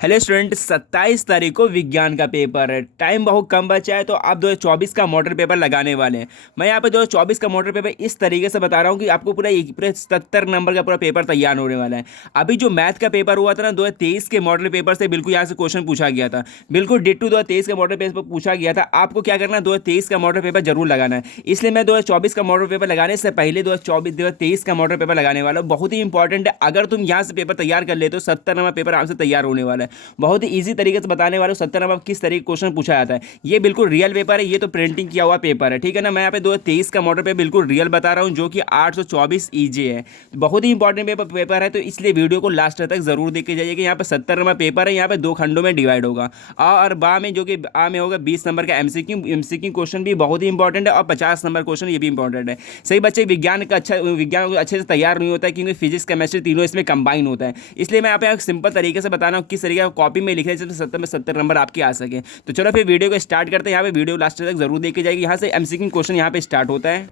Hello student, 27 तारीख को विज्ञान का पेपर है। टाइम बहुत कम बचा है, तो आप 2024 का मॉडल पेपर लगाने वाले हैं। मैं यहाँ पे 2024 का मॉडल पेपर इस तरीके से बता रहा हूँ कि आपको पूरा 70 नंबर का पूरा पेपर तैयार होने वाला है। अभी जो मैथ का पेपर हुआ था ना, 2023 के मॉडल पेपर से बिल्कुल यहाँ से क्वेश्चन पूछा गया था। बिल्कुल डिट्टू 2023 का मॉडल पेपर पूछा गया था। आपको क्या करना है, 2023 का मॉडल पेपर जरूर लगाना है। इसलिए मैं 2024 का मॉडल पेपर लगाने से पहले 2023 का मॉडल पेपर लगाने वाला हूँ। बहुत ही इंपॉर्टेंट है। अगर तुम यहाँ से पेपर तैयार कर ले तो 70 नंबर पेपर आपसे तैयार होने वाला है। बहुत ही ईजी तरीके से बताने वाले 70 नंबर किस तरीके क्वेश्चन पूछा जाता है। ये बिल्कुल रियल पेपर है, ये तो प्रिंटिंग किया हुआ पेपर है, ठीक है ना। मैं यहाँ पे 2023 का मॉडल पे बिल्कुल रियल बता रहा हूँ, जो कि 824 ईजी है। बहुत ही इंपॉर्टेंट पेपर है, तो इसलिए वीडियो को लास्ट तक जरूर देख के जाइए कि यहाँ पे 70 नंबर पेपर है। यहाँ पे 2 खंडों में डिवाइड होगा। आ और बा में, जो कि आ में होगा 20 नंबर का एमसीक्यू क्वेश्चन भी बहुत ही इंपॉर्टेंट है, और 50 नंबर क्वेश्चन ये भी इंपॉर्टेंट है। सही बच्चे, विज्ञान अच्छे से तैयार नहीं होता है, क्योंकि फिजिक्स केमिस्ट्री तीनों इसमें कंबाइन होता है। इसलिए मैं यहाँ पे सिंपल तरीके से बता रहा हूँ किस तरीके का कॉपी में लिखने से 70 में 70 नंबर आपके आ सके। तो चलो फिर वीडियो को स्टार्ट करते हैं। यहाँ पे वीडियो लास्ट तक जरूर देखी जाएगी। यहाँ से एमसीक्यू क्वेश्चन यहाँ पे स्टार्ट होता है।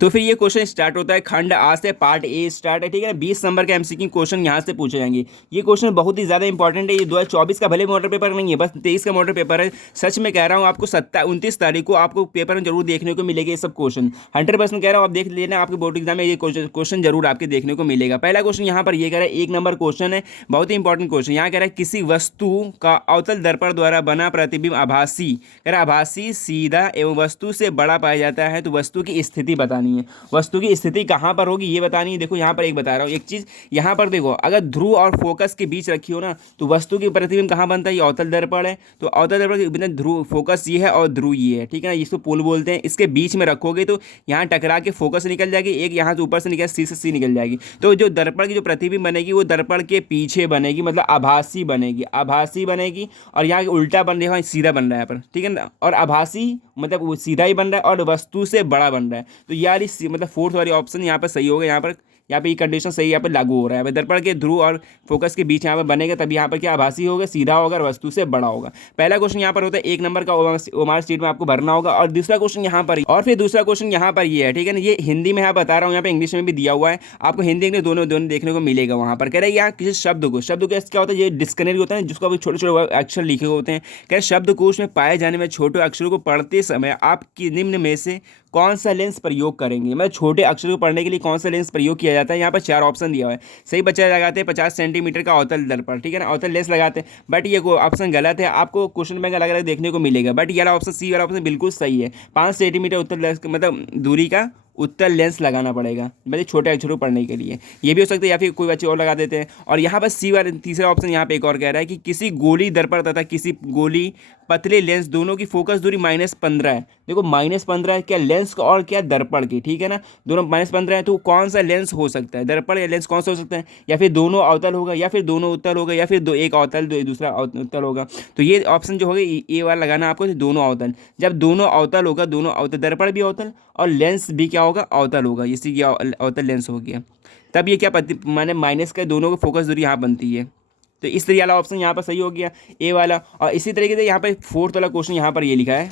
तो फिर ये क्वेश्चन स्टार्ट होता है, खंड आ से पार्ट ए स्टार्ट है, ठीक है ना। 20 नंबर के एमसीक्यू क्वेश्चन यहाँ से पूछे जाएंगे। ये क्वेश्चन बहुत ही ज़्यादा इंपॉर्टेंट है। ये 2024 का भले मॉडल पेपर नहीं है, बस 23 का मॉडल पेपर है। सच में कह रहा हूँ, आपको 29 तारीख को आपको पेपर में जरूर देखने को मिलेगा ये सब क्वेश्चन। 100% कह रहा हूँ, आप देख लेना, आपके बोर्ड एग्जाम में ये क्वेश्चन जरूर आपके देखने को मिलेगा। पहला क्वेश्चन यहाँ पर ये कह रहा है, 1 नंबर क्वेश्चन है, बहुत ही इंपॉर्टेंट क्वेश्चन। यहाँ कह रहा है, किसी वस्तु का अवतल दर्पण द्वारा बना प्रतिबिंब आभासी, कह रहा है आभासी, सीधा एवं वस्तु से बड़ा पाया जाता है, तो वस्तु की स्थिति बतानी है। वस्तु की स्थिति कहाँ पर होगी ये बतानी है। देखो यहाँ पर एक बता रहा हूँ एक चीज, यहाँ पर देखो, अगर ध्रुव और फोकस के बीच रखी हो ना, तो वस्तु की प्रतिबिंब कहाँ बनता है, ये अवतल दर्पण है। तो अवतल दर्पण के बिना ध्रुव, फोकस ये है और ध्रुव ये है, ठीक है ना। इसको पोल बोलते हैं। इसके बीच में रखोगे तो यहाँ टकरा के फोकस निकल जाएगी, एक यहाँ से ऊपर से निकल, सी से सी निकल जाएगी। तो जो दर्पण की जो प्रतिबिंब बनेगी वो दर्पण के पीछे बनेगी, मतलब आभासी बनेगी, आभासी बनेगी। और यहाँ उल्टा बन रहा है, सीधा बन रहा है यहाँ पर, ठीक है ना। और आभासी मतलब वो सीधा ही बन रहा है, और वस्तु से बड़ा बन रहा है। तो यार मतलब फोर्थ वाली ऑप्शन यहाँ पर सही होगा। यहाँ पे ये कंडीशन सही यहाँ पे लागू हो रहा है। दर्पण के ध्रुव और फोकस के बीच यहाँ पे बनेगा, तभी यहाँ पर क्या आभासी होगा, सीधा होगा और वस्तु से बड़ा होगा। पहला क्वेश्चन यहाँ पर होता है 1 नंबर का, ओमार शीट में आपको भरना होगा। और दूसरा क्वेश्चन यहाँ पर, और फिर दूसरा क्वेश्चन यहाँ पर ये है, ठीक है ना। ये हिंदी में यहाँ बता रहा हूँ, यहाँ पे इंग्लिश में भी दिया हुआ है। आपको हिंदी इंग्लिश दोनों दोनों देखने को मिलेगा। वहाँ पर कह रहे हैं यहाँ किसी शब्द को क्या होता है, ये डिस्कनेक्ट होता है, जिसको अभी छोटे छोटे अक्षर लिखे होते हैं। कह रहे शब्दकोश में पाए जाने में छोटे अक्षरों को पढ़ते समय आप निम्न में से कौन सा लेंस प्रयोग करेंगे। मतलब छोटे अक्षरों को पढ़ने के लिए कौन सा लेंस प्रयोग किया जाता है। यहाँ पर 4 ऑप्शन दिया हुआ है। सही बच्चा लगाते हैं 50 सेंटीमीटर का अवतल दर्पण, ठीक है ना, अवतल लेंस लगाते हैं। बट ये ऑप्शन गलत है, आपको क्वेश्चन बैंक अलग अलग देखने को मिलेगा। बट ये वाला ऑप्शन, सी वाला ऑप्शन बिल्कुल सही है। 5 सेंटीमीटर उत्तल लेंस, मतलब दूरी का उत्तल लेंस लगाना पड़ेगा, मतलब छोटे अक्षरों पढ़ने के लिए। ये भी हो सकता है, या फिर कोई बच्चे और लगा देते हैं। और यहाँ पर सी वाला तीसरा ऑप्शन यहाँ पे एक और कह रहा है कि किसी गोली दर्पण तथा किसी गोली पतले लेंस दोनों की फोकस दूरी -15 है। देखो -15 है, क्या लेंस का और क्या दर्पण की, ठीक है ना। दोनों -15 है, तो कौन सा लेंस हो सकता है, दर्पण या लेंस कौन सा हो सकता है। या फिर दोनों अवतल होगा, या फिर दोनों उत्तल होगा, या फिर एक अवतल दूसरा उत्तल होगा। तो ये ऑप्शन जो होगा ये वाला लगाना आपको, दोनों अवतल। जब दोनों अवतल होगा, दोनों अवतल, दर्पण भी अवतल और लेंस भी क्या होगा, अवतल होगा, इसी की अवतल लेंस हो गया। तब ये क्या माने माइनस का दोनों को फोकस दूरी यहाँ बनती है। तो इस तरीके वाला ऑप्शन यहाँ पर सही हो गया, ए वाला। और इसी तरीके से यहाँ पर फोर्थ वाला क्वेश्चन यहाँ पर ये लिखा है।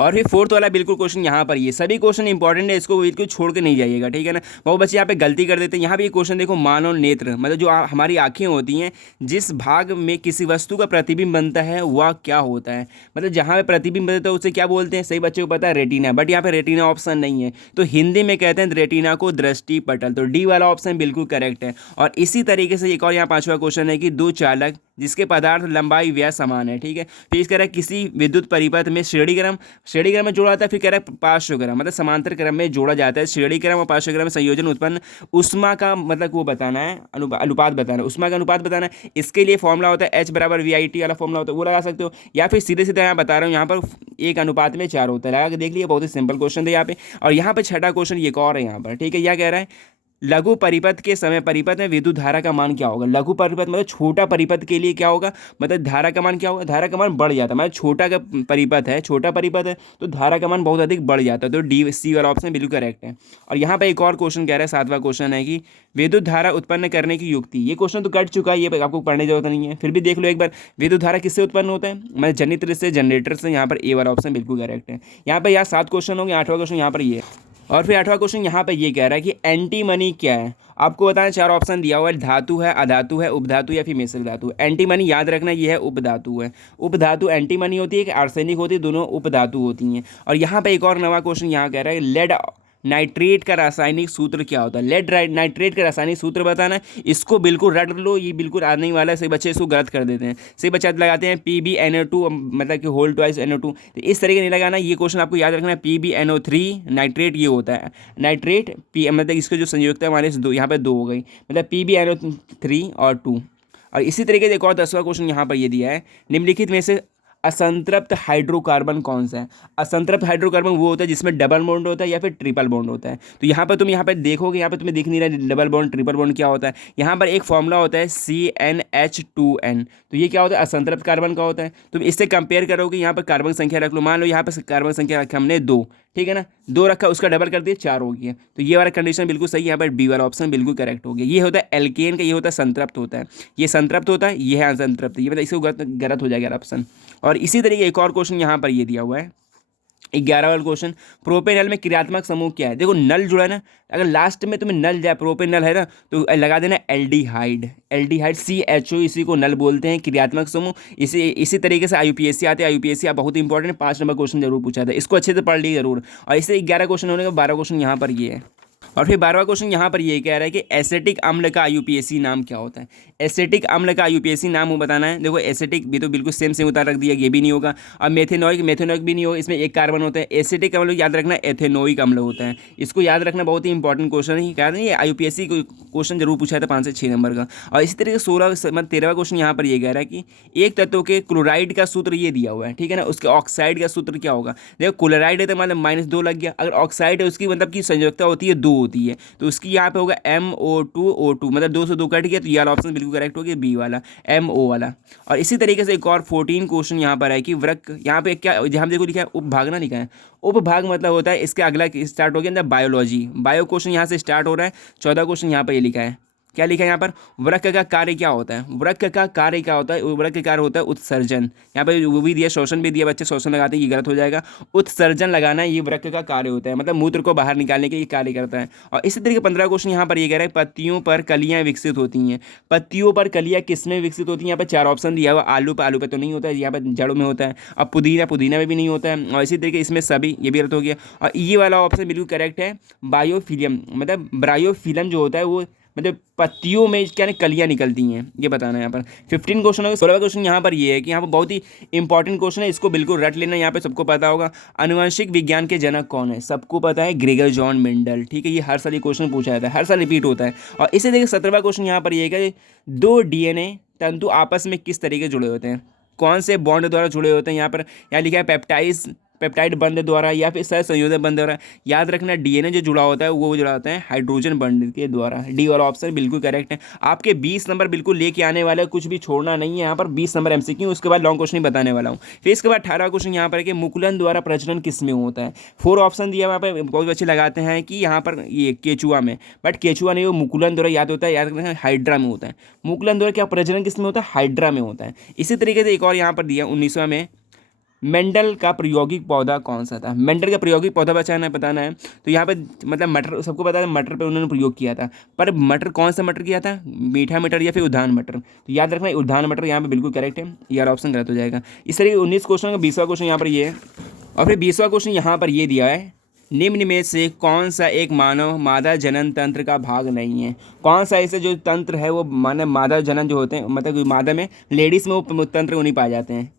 और फिर फोर्थ वाला बिल्कुल क्वेश्चन यहाँ पर, ये सभी क्वेश्चन इंपॉर्टेंट है, इसको बिल्कुल छोड़ के नहीं जाइएगा, ठीक है ना। बहुत बच्चे यहाँ पे गलती कर देते हैं। यहाँ पे ये क्वेश्चन देखो, मानव नेत्र, मतलब जो हमारी आंखें होती हैं, जिस भाग में किसी वस्तु का प्रतिबिंब बनता है वह क्या होता है। मतलब जहाँ पे प्रतिबिंब बनता है उसे क्या बोलते हैं। सही बच्चे को पता है, रेटिना। बट यहाँ पे रेटिना ऑप्शन नहीं है, तो हिंदी में कहते हैं रेटिना को दृष्टि पटल। तो डी वाला ऑप्शन बिल्कुल करेक्ट है। और इसी तरीके से एक और यहाँ 5वां क्वेश्चन है कि दो चालक जिसके पदार्थ लंबाई व्यास समान है, ठीक है। फिर इस कह रहा है किसी विद्युत परिपथ में श्रेणीक्रम में जोड़ा जाता है। फिर कह रहा है पार्श्वक्रम, मतलब समांतर क्रम में जोड़ा जाता है। श्रेणीक्रम और पार्श्वक्रम में संयोजन उत्पन्न उष्मा का मतलब वो बताना है, अनुपात बताना है, उष्मा का अनुपात बताना है। इसके लिए फॉर्मूला होता है H = VIT वाला फॉर्मूला होता है, वो लगा सकते हो। या फिर सीधे सीधे यहाँ बता रहा हूँ, यहाँ पर 1:4 होता है, लगा के देख लिया। बहुत ही सिंपल क्वेश्चन था यहाँ पे। और यहाँ पे छठा क्वेश्चन ये और है यहाँ पर, ठीक है। यह कह रहा है लघु परिपथ के समय परिपथ में विद्युत धारा का मान क्या होगा। लघु परिपथ मतलब छोटा परिपथ के लिए क्या होगा, मतलब धारा का मान क्या होगा, धारा का मान बढ़ जाता है। मतलब छोटा का परिपथ है, छोटा परिपथ है, तो धारा का मान बहुत अधिक बढ़ जाता है। तो डी सी वाला ऑप्शन बिल्कुल करेक्ट है। और यहाँ पे एक और क्वेश्चन कह रहा है, 7वां क्वेश्चन है कि विद्युत धारा उत्पन्न करने की युक्ति। ये क्वेश्चन तो कट चुका है, ये आपको पढ़ने की जरूरत नहीं है, फिर भी देख लो एक बार। विद्युत धारा किससे उत्पन्न होता है, मतलब जनित्र से, जनरेटर से। यहाँ पर ए वाला ऑप्शन बिल्कुल करेक्ट है। यहाँ पर यार 7 क्वेश्चन होंगे, 8वां क्वेश्चन यहाँ पर ये है। और फिर 8वां क्वेश्चन यहाँ पे ये कह रहा है कि एंटी मनी क्या है। आपको बताना, 4 ऑप्शन दिया हुआ है, धातु है, अधातु है, उपधातु या फिर मिश्र धातु। एंटी मनी याद रखना ये है उपधातु है। उपधातु एंटी मनी होती है कि आर्सेनिक होती है, दोनों उपधातु होती हैं। और यहाँ पे एक और नवा क्वेश्चन यहाँ कह रहा है लेड नाइट्रेट का रासायनिक सूत्र क्या होता है। लेड नाइट्रेट का रासायनिक सूत्र बताना है। इसको बिल्कुल रट लो, ये बिल्कुल आने वाला है। सही बच्चे इसको गलत कर देते हैं, सही बच्चे लगाते हैं PbNO2, मतलब कि होल ट्वाइस NO2। तो इस तरीके नहीं लगाना, ये क्वेश्चन आपको याद रखना है। PbNO3 नाइट्रेट ये होता है, नाइट्रेट पी मतलब इसके जो संयुक्ता है हमारे दो, यहाँ पे 2 हो गई, मतलब PbNO3 और 2। और इसी तरीके से एक और 10वां क्वेश्चन यहाँ पर ये दिया है, निम्नलिखित में से असंतृप्त हाइड्रोकार्बन कौन सा है। असंतृप्त हाइड्रोकार्बन वो होता है जिसमें डबल बॉन्ड होता है या फिर ट्रिपल बॉन्ड होता है। तो यहाँ पर तुम यहाँ पर देखोगे, यहाँ पर तुम्हें दिख नहीं रहा डबल बॉन्ड ट्रिपल बॉन्ड क्या होता है। यहाँ पर एक फॉर्मूला होता है CnH2n। तो ये क्या होता है, असंतृप्त कार्बन का होता है। तुम इससे कंपेयर करोगे, यहाँ पर कार्बन संख्या रख लो, मान लो यहाँ पर कार्बन संख्या रखा हमने 2, ठीक है ना, 2 रखा, उसका डबल कर दिया 4 हो गया। तो ये वाला कंडीशन बिल्कुल सही है, यहाँ पर बी वाला ऑप्शन बिल्कुल करेक्ट हो गया। ये होता है एल्केन का, ये होता है संतृप्त होता है, ये संतृप्त होता है, ये है असंतृप्त। ये मतलब इसको गलत हो जाएगा ऑप्शन। और इसी तरीके एक और क्वेश्चन यहाँ पर ये दिया हुआ है 11 वाला क्वेश्चन, प्रोपेनल में क्रियात्मक समूह क्या है। देखो नल जुड़ा है ना, अगर लास्ट में तुम्हें नल जाए, प्रोपेनल है ना, तो लगा देना एल्डिहाइड। एल्डिहाइड CHO, इसी को नल बोलते हैं, क्रियात्मक समूह। इसी तरीके से IUPAC आते हैं। IUPAC आप बहुत इंपॉर्टेंट 5 नंबर क्वेश्चन जरूर पूछा था, इसको अच्छे से पढ़ लीजिए जरूर। और इससे 11 क्वेश्चन होने का 12 क्वेश्चन यहाँ पर ये है। और फिर 12वां क्वेश्चन यहाँ पर ये कह रहा है कि एसिटिक अम्ल का IUPAC नाम क्या होता है। एसिटिक अम्ल का IUPAC नाम वो बताना है। देखो एसिटिक भी तो बिल्कुल सेम उतार रख दिया, ये भी नहीं होगा। और मेथेनोइक भी नहीं होगा, इसमें एक कार्बन होता है। एसिटिक अम्ल याद रखना एथेनोइक अम्ल होता है, इसको याद रखना, बहुत ही इंपॉर्टेंट क्वेश्चन है। क्या नहीं, ये IUPAC क्वेश्चन जरूर पूछा था 5 से 6 नंबर का। और इसी तरीके से 13वां क्वेश्चन यहाँ पर ये कह रहा है कि एक तत्व के क्लोराइड का सूत्र ये दिया हुआ है, ठीक है ना, उसके ऑक्साइड का सूत्र क्या होगा। देखो क्लोराइड है तो मतलब -2 लग गया, अगर ऑक्साइड है उसकी मतलब की संयोजकता होती है 2 होती है, तो उसकी यहाँ पे होगा MO2O2, मतलब 2 से 2 कट गया। तो ये वाला ऑप्शन बिल्कुल करेक्ट हो गया, बी वाला MO वाला। और इसी तरीके से एक और 14 क्वेश्चन यहाँ पर है कि वृक्क, यहाँ पे क्या हम देखो लिखा है उपभाग ना लिखा है। उपभाग मतलब होता है, इसके अगला स्टार्ट हो गया अंदर बायोलॉजी, बायो क्वेश्चन यहाँ से स्टार्ट हो रहा है। 14 क्वेश्चन यहाँ पर ये लिखा है, क्या लिखा है यहाँ पर, वृक्क का कार्य क्या होता है। वृक्क का कार्य क्या होता है, वृक्क का कार्य होता है उत्सर्जन। यहाँ पर वो भी दिया, शोषण भी दिया, बच्चे शोषण लगाते हैं, ये गलत हो जाएगा। उत्सर्जन लगाना ये वृक्क का कार्य होता है, मतलब मूत्र को बाहर निकालने के लिए कार्य करता है। और इसी तरीके 15 क्वेश्चन यहाँ पर ये कह रहा है पत्तियों पर कलियाँ विकसित होती हैं। पत्तियों पर कलियाँ किसमें विकसित होती हैं, यहाँ पर 4 ऑप्शन दिया हुआ। आलू पे तो नहीं होता है, यहाँ पर जड़ों में होता है। अब पुदीना में भी नहीं होता है। और इसी तरीके इसमें सभी, ये भी गलत हो गया। और ये वाला ऑप्शन बिल्कुल करेक्ट है, बायोफिलियम, मतलब ब्रायोफिलम जो होता है वो, मतलब पत्तियों में क्या कलियाँ निकलती हैं, ये बताना है यहाँ पर। 15 क्वेश्चन होगा। 16वां क्वेश्चन यहाँ पर ये है कि यहाँ पर बहुत ही इंपॉर्टेंट क्वेश्चन है, इसको बिल्कुल रट लेना, यहाँ पे सबको पता होगा। आनुवंशिक विज्ञान के जनक कौन है, सबको पता है, ग्रेगर जॉन मेंडल, ठीक है। ये हर साल ये क्वेश्चन पूछा जाता है, हर साल रिपीट होता है। और इसे देखिए 17वां क्वेश्चन यहाँ पर ये है कि 2 DNA तंतु आपस में किस तरीके जुड़े होते हैं, कौन से बॉन्ड द्वारा जुड़े होते हैं। यहाँ लिखा है पेप्टाइड बंध द्वारा या फिर सह संयोजन बंध द्वारा। याद रखना DNA जो जुड़ा होता है वो जुड़ा होता है हाइड्रोजन बंध के द्वारा। डी वाला ऑप्शन बिल्कुल करेक्ट है। आपके 20 नंबर बिल्कुल लेके आने वाले, कुछ भी छोड़ना नहीं है यहाँ पर। 20 नंबर MCQ, उसके बाद लॉन्ग क्वेश्चन ही बताने वाला हूँ। फिर इसके बाद 18वां क्वेश्चन यहाँ पर है कि मुकुलन द्वारा प्रजनन किस में होता है। 4 ऑप्शन दिया हुआ है, बहुत बच्चे लगाते हैं कि यहाँ पर ये केचुआ में, बट केचुआ नहीं, वो मुकुलन द्वारा याद होता है, याद रखना हाइड्रा में होता है। मुकुलन द्वारा क्या प्रजनन किस में होता है, हाइड्रा में होता है। इसी तरीके से एक और यहाँ पर दिया 19वां में, मेंडल का प्रायोगिक पौधा कौन सा था। मेंडल का प्रायोगिक पौधा बताना है। तो यहाँ पे मतलब मटर, सबको पता है मटर पे उन्होंने प्रयोग किया था, पर मटर कौन सा मटर किया था, मीठा मटर या फिर उद्यान मटर। तो याद रखना उद्यान मटर यहाँ पे बिल्कुल करेक्ट है, यार ऑप्शन गलत हो जाएगा। इस तरीके 19 क्वेश्चन का 20वां क्वेश्चन यहाँ पर ये है। और फिर 20वां क्वेश्चन यहाँ पर ये दिया है, निम्न में से कौन सा एक मानव मादा जनन तंत्र का भाग नहीं है। कौन सा ऐसे जो तंत्र है वो मादा जनन जो होते हैं, मतलब मादा में, लेडीज़ में वो तंत्र नहीं पाए जाते हैं।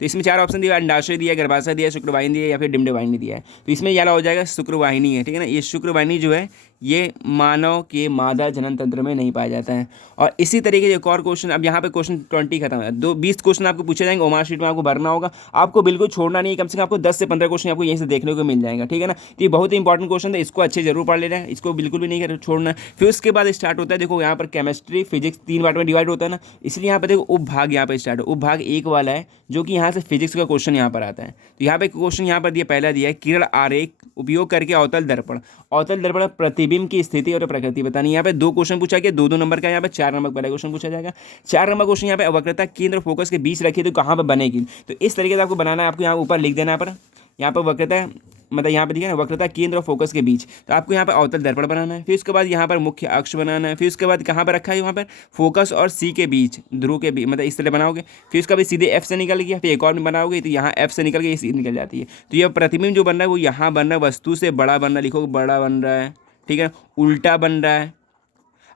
तो इसमें 4 ऑप्शन दिया, अंडाशय दिया, गर्भाशय दिया, शुक्रवाहिनी दिया या फिर डिम्बवाहिनी दिया है। तो इसमें याला हो जाएगा शुक्रवाहिनी है, ठीक है ना। ये शुक्रवाहिनी जो है ये मानव के मादा जनन तंत्र में नहीं पाया जाता है। और इसी तरीके से एक और क्वेश्चन, अब यहाँ पे क्वेश्चन 20 खत्म है। 20 क्वेश्चन आपको पूछे जाएंगे, ओमार शीट में आपको भरना होगा, आपको बिल्कुल छोड़ना नहीं, कम से कम आपको 10 से 15 क्वेश्चन आपको यहीं से देखने को मिल जाएगा, ठीक है ना। तो ये बहुत ही इंपॉर्टेंट क्वेश्चन है, इसको अच्छे जरूर पढ़ लेना है, इसको बिल्कुल भी नहीं छोड़ना। फिर उसके बाद स्टार्ट होता है, देखो यहाँ पर केमिस्ट्री फिजिक्स 3 पार्ट में डिवाइड होता है ना, इसलिए यहाँ पर देखो उपभाग यहाँ पर स्टार्ट है। उपभाग 1 वाला है जो कि यहाँ से फिजिक्स का क्वेश्चन यहाँ पर आता है। तो यहाँ पे क्वेश्चन यहाँ पर दिया, पहला दिया है किरण आरेख उपयोग करके अवतल दर्पण प्रतिबिंब की स्थिति और प्रकृति बतानी। यहाँ पे 2 क्वेश्चन पूछा गया, 2-2 नंबर का, यहाँ पे 4 नंबर पहला क्वेश्चन पूछा जाएगा। 4 नंबर क्वेश्चन यहाँ पे वक्रता केंद्र फोकस के बीच रखी तो कहाँ पर बनेगी। तो इस तरीके से आपको बनाना है, आपको यहाँ ऊपर लिख देना पर, यहाँ पर वक्रता मतलब यहाँ पे दिखा ना वक्रता केंद्र और फोकस के बीच, तो आपको यहाँ पर अवतल दर्पण बनाना है। फिर उसके बाद यहाँ पर मुख्य अक्ष बनाना है। फिर उसके बाद कहाँ पर रखा है, वहाँ पर फोकस और सी के बीच, ध्रुव के बीच, मतलब इस तरह बनाओगे। फिर उसका भी सीधे एफ से निकल गया, फिर एक और में बनाओगे तो यहाँ एफ से निकल के ये निकल जाती है। तो यह प्रतिबिंब जो बन रहा है वो यहाँ बन रहा है, वस्तु से बड़ा बन रहा है, लिखो बड़ा बन रहा है, ठीक है, उल्टा बन रहा है।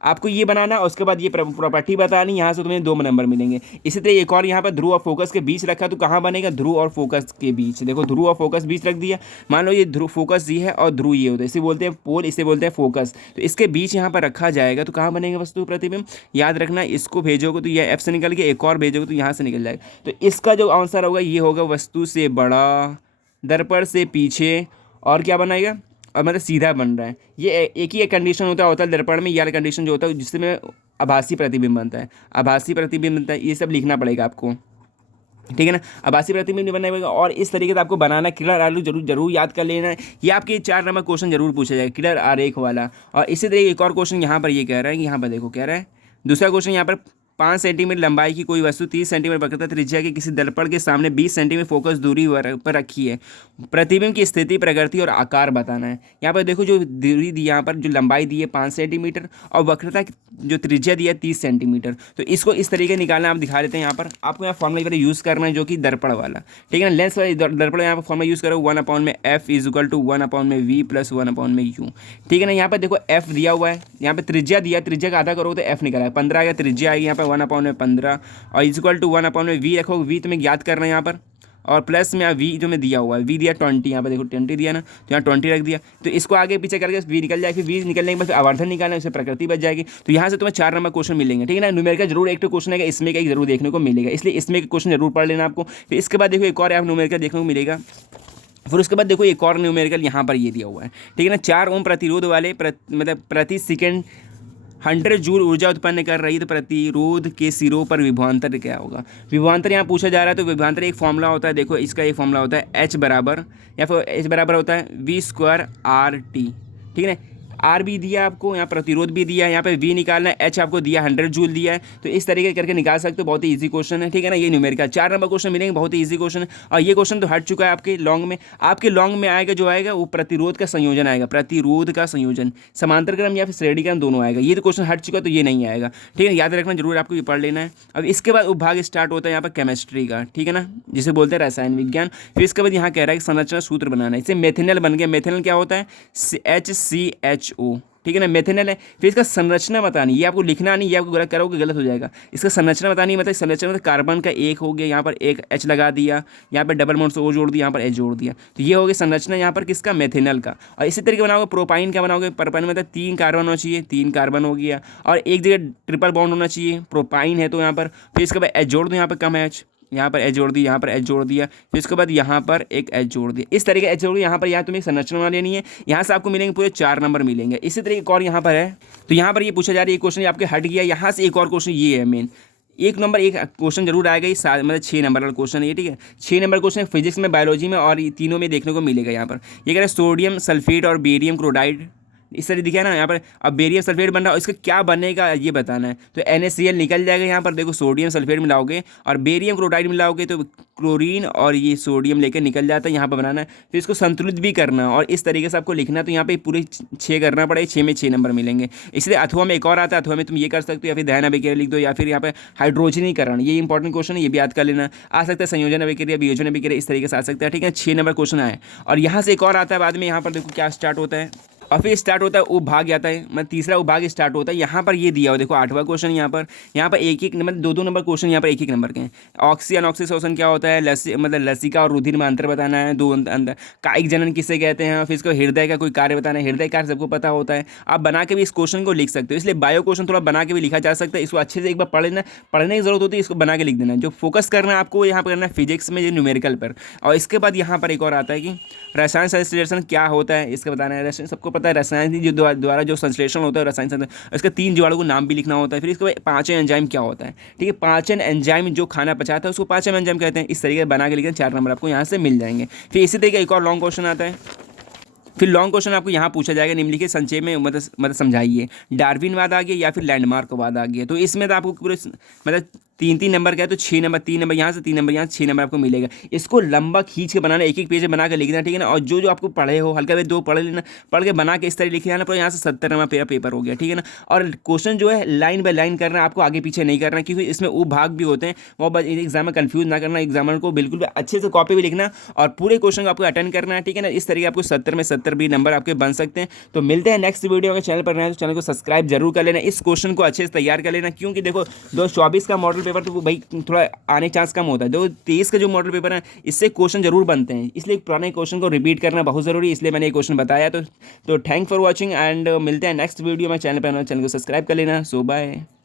आपको ये बनाना और उसके बाद ये प्रॉपर्टी बतानी, यहाँ से तुम्हें 2 नंबर मिलेंगे। इसी तरह एक और यहाँ पर ध्रुव और फोकस के बीच रखा, तो कहाँ बनेगा, ध्रुव और फोकस के बीच। देखो ध्रुव और फोकस बीच रख दिया। मान लो ये ध्रुव, फोकस ये है और ध्रुव ये होता है, इसे बोलते हैं पोल, इसे बोलते हैं फोकस। तो इसके बीच यहाँ पर रखा जाएगा, तो कहाँ बनेगा वस्तु प्रतिबिंब। याद रखना, इसको भेजोगे तो ये एफ से निकल के, एक और भेजोगे तो यहाँ से निकल जाएगा। तो इसका जो आंसर होगा ये होगा वस्तु से बड़ा, दर्पण से पीछे, और क्या बनाएगा, और मतलब सीधा बन रहा है। ये एक ही एक कंडीशन होता है अवतल दर्पण में, यह कंडीशन जो होता है जिसमें आभासी प्रतिबिंब बनता है, आभासी प्रतिबिंब बनता है। ये सब लिखना पड़ेगा आपको, ठीक है ना। आभासी प्रतिबिंब बनना पड़ेगा। और इस तरीके से आपको बनाना, किलर आरेख जरूर याद कर लेना है। ये आपके 4 नंबर क्वेश्चन जरूर पूछा जाएगा, किलर आरेख वाला। और इसी तरीके एक और क्वेश्चन यहाँ पर ये कह रहा है कि यहाँ पर देखो, कह रहा है दूसरा क्वेश्चन यहाँ पर, 5 सेंटीमीटर लंबाई की कोई वस्तु 30 सेंटीमीटर वक्रता त्रिज्या के किसी दर्पण के सामने 20 सेंटीमीटर फोकस दूरी पर रखी है। प्रतिबिंब की स्थिति, प्रकृति और आकार बताना है। यहाँ पर देखो जो दूरी दी, यहाँ पर जो लंबाई दी है 5 सेंटीमीटर और वक्रता जो त्रिज्या दी है 30 सेंटीमीटर। तो इसको इस तरीके निकालना, आप दिखा देते हैं। यहाँ पर आपको यहाँ फॉर्मूला यूज़ करना है जो कि दर्पण वाला, ठीक है ना। लेंस वाला दर्पण यहाँ पर फॉर्मूला यूज़ करो, 1/f = 1/v + 1/u, ठीक है ना। यहाँ पर देखो f दिया हुआ है, यहाँ पर त्रिज्या दिया, त्रिज्या का आधा करोगे तो f निकला है, 15 आएगा, त्रिज्या आएगी यहाँ पर 1/15 और = 1/v रखोगे। v तुम्हें याद करना है यहाँ पर, और प्लस में v जो मैं दिया हुआ है, v दिया 20, यहाँ पर देखो 20 दिया ना, तो यहाँ 20 रख दिया। तो इसको आगे पीछे करके v निकल जाएगी, फिर v निकलने के बाद आवर्धन निकालना है, उससे प्रकृति बच जाएगी। तो यहाँ से तुम्हें 4 नंबर क्वेश्चन मिलेंगे, ठीक है ना। न्यूमेरिकल जरूर एक तो क्वेश्चन है, इसमें का एक जरूर देखने को मिलेगा, इसलिए इसमें का क्वेश्चन जरूर पढ़ लेना आपको। फिर इसके बाद देखो एक और न्यूमेरिकल देखने को मिलेगा। फिर उसके बाद देखो एक और न्यूमेरिकल यहाँ पर ये दिया हुआ है, ठीक है ना। 4 ओम प्रतिरोध वाले मतलब प्रति सेकेंड 100 जूल ऊर्जा उत्पन्न कर रही है, तो प्रतिरोध के सिरों पर विभवांतर क्या होगा। विभवांतर यहाँ पूछा जा रहा है, तो विभवांतर एक फॉर्मूला होता है, देखो इसका एक फॉर्मूला होता है H बराबर, या फिर H बराबर होता है v²RT, ठीक है ना। आर भी दिया आपको, यहाँ प्रतिरोध भी दिया है, यहाँ पे वी निकालना है, एच आपको दिया 100 जूल दिया है। तो इस तरीके करके निकाल सकते हो, बहुत ही इजी क्वेश्चन है, ठीक है ना। ये न्यूमेरिकल 4 नंबर क्वेश्चन मिलेंगे, बहुत ही इजी क्वेश्चन है। और ये क्वेश्चन तो हट चुका है आपके लॉन्ग में। आपके लॉन्ग में आएगा जो आएगा वो प्रतिरोध का संयोजन आएगा, प्रतिरोध का संयोजन, समांतर क्रम या फिर श्रेणी क्रम दोनों आएगा। ये तो क्वेश्चन हट चुका है, तो ये नहीं आएगा, ठीक है। याद रखना जरूर, आपको ये पढ़ लेना है। अब इसके बाद उपभाग स्टार्ट होता है यहाँ पर केमिस्ट्री का, ठीक है ना, जिसे बोलते हैं रसायन विज्ञान। फिर इसके बाद यहाँ कह रहा है कि संरचना सूत्र बनाना है। इससे मेथेनल बन गया। मेथेनल क्या होता है, HCHO, ठीक है ना, मेथेनल है। फिर इसका संरचना बतानी, ये आपको लिखना नहीं, ये आपको गलत करोगे गलत हो जाएगा। इसका संरचना बतानी, मतलब संरचना मतलब कार्बन का एक हो गया, यहाँ पर एक H लगा दिया, यहाँ पर डबल बॉन्ड से O जोड़ दिया, यहाँ पर H जोड़ दिया, तो ये हो गया संरचना यहाँ पर किसका, मेथेनल का। और इसी तरीके बनाओगे प्रोपाइन का बनाओगे। प्रोपाइन मतलब 3 कार्बन होना चाहिए, 3 कार्बन हो गया, और एक जगह ट्रिपल बॉन्ड होना चाहिए, प्रोपाइन है तो यहाँ पर। फिर इसके बाद H जोड़ दो, यहाँ पर कम है H, यहाँ पर H जोड़ दिया, यहाँ पर H जोड़ दिया, फिर उसके बाद यहाँ पर एक H जोड़ दिया। इस तरीके H जोड़ दिया, यहाँ पर यहाँ तुम्हें संरचना बना लेनी है। यहाँ से आपको मिलेंगे पूरे 4 नंबर मिलेंगे। इसी तरीके एक और यहाँ पर है, तो यहाँ पर ये पूछा जा रहा है, ये क्वेश्चन आपके हट गया। यहाँ से एक और क्वेश्चन ये है मेन, एक क्वेश्चन जरूर आएगा, ये मतलब 6 नंबर वाला क्वेश्चन है ये, ठीक है। 6 नंबर क्वेश्चन फिजिक्स में, बायोलॉजी में और तीनों में देखने को मिलेगा। यहाँ पर ये कह रहा है सोडियम सल्फेट और बेरियम क्लोराइड, इस तरह दिखा है ना यहाँ पर। अब बेरियम सल्फेट बन रहा है, इसका क्या बनेगा ये बताना है। तो NaCl निकल जाएगा यहाँ पर, देखो सोडियम सल्फेट मिलाओगे और बेरियम क्लोराइड मिलाओगे तो क्लोरीन और ये सोडियम लेकर निकल जाता है, यहाँ पर बनाना है। फिर इसको संतुलित भी करना और इस तरीके से आपको लिखना। तो यहाँ पे पूरे 6 करना पड़ेगा, 6 में 6 नंबर मिलेंगे। इसलिए अथवा में एक और आता है, अथवा में तुम ये कर सकते हो, या फिर दहन अभिक्रिया लिख दो, या फिर यहाँ पे हाइड्रोजनीकरण, ये इंपॉर्टेंट क्वेश्चन है, ये भी याद कर लेना। आ सकता है संयोजन अभिक्रिया, वियोजन अभिक्रिया, इस तरीके से आ सकता है, ठीक है। 6 नंबर क्वेश्चन आए। और यहाँ से एक और आता है बाद में, यहाँ पर देखो क्या स्टार्ट होता है, और फिर स्टार्ट होता है उपभाग आता है, मतलब तीसरा उपभाग स्टार्ट होता है। यहाँ पर ये दिया हो, देखो 8वां क्वेश्चन यहाँ पर एक नंबर, 2 नंबर क्वेश्चन यहाँ पर 1 नंबर के हैं। ऑक्सी अनऑक्सी शोषण क्या होता है, मतलब लसिका और रुधिर में अंतर बताना है, 2 अंतर। कायिक जनन किसे कहते हैं, फिर इसको हृदय का कोई कार्य बताना है, हृदय कार्य सबको पता होता है। आप बना के भी इस क्वेश्चन को लिख सकते हो, इसलिए बायो क्वेश्चन थोड़ा बना के भी लिखा जा सकता है। इसको अच्छे से एक बार पढ़ लेना, पढ़ने की जरूरत होती है, इसको बना के लिख देना। जो फोकस करना है आपको यहाँ पर करना है फिजिक्स में, ये न्यूमेरिकल पर। और इसके बाद यहाँ पर एक और आता है कि रसायन संश्लेषण क्या होता है, इसका बताना है। रसायन सबको पता है, रसायन जो द्वारा जो संश्लेषण होता है रसायन संश्लेषण, इसके 3 जीवाणु को नाम भी लिखना होता है। फिर इसके बाद पाचन एंजाइम क्या होता है, ठीक है। पाचन एंजाइम जो खाना पचाता है उसको पाचन एंजाइम कहते हैं। इस तरीके से बना के लिखना, 4 नंबर आपको यहाँ से मिल जाएंगे। फिर इसी तरीके एक और लॉन्ग क्वेश्चन आता है। फिर लॉन्ग क्वेश्चन आपको यहाँ पूछा जाएगा, निम्नलिखित संक्षेप में मतलब समझाइए, डार्विनवाद आ गया या फिर लैंडमार्कवाद आ गया। तो इसमें तो आपको पूरे मतलब तीन तीन नंबर का है तो 6 नंबर, 3 नंबर यहाँ से, 3 नंबर यहाँ, 6 नंबर आपको मिलेगा। इसको लंबा खींच के बनाना, एक एक पेज बना के लिखना, ठीक है ना। और जो जो आपको पढ़े हो हल्का दो पढ़ लेना, पढ़ के बना के इस तरह लिख लेना, पूरा यहाँ से 70 नंबर पेपर हो गया, ठीक है ना। और क्वेश्चन जो है लाइन बाय लाइन करना, आपको आगे पीछे नहीं करना, क्योंकि इसमें वो भाग भी होते हैं, वो एग्जाम में कंफ्यूज ना करना, एग्जामिनर को बिल्कुल भी अच्छे से कॉपी भी लिखना और पूरे क्वेश्चन को आपको अटेंड करना है, ठीक है ना। इस तरीके आपको 70 में 70 भी नंबर आपके बन सकते हैं। तो मिलते हैं नेक्स्ट वीडियो में। चैनल पर नए हैं तो चैनल को सब्सक्राइब जरूर कर लेना, इस क्वेश्चन को अच्छे से तैयार कर लेना, क्योंकि देखो 2024 का मॉडल पेपर तो वो भाई थोड़ा आने चांस कम होता है। 2023 का जो मॉडल पेपर है इससे क्वेश्चन जरूर बनते हैं, इसलिए पुराने क्वेश्चन को रिपीट करना बहुत ज़रूरी है, इसलिए मैंने ये क्वेश्चन बताया। तो थैंक फॉर वॉचिंग एंड मिलते हैं नेक्स्ट वीडियो में। चैनल पर चैनल को सब्सक्राइब कर लेना। सो बाय।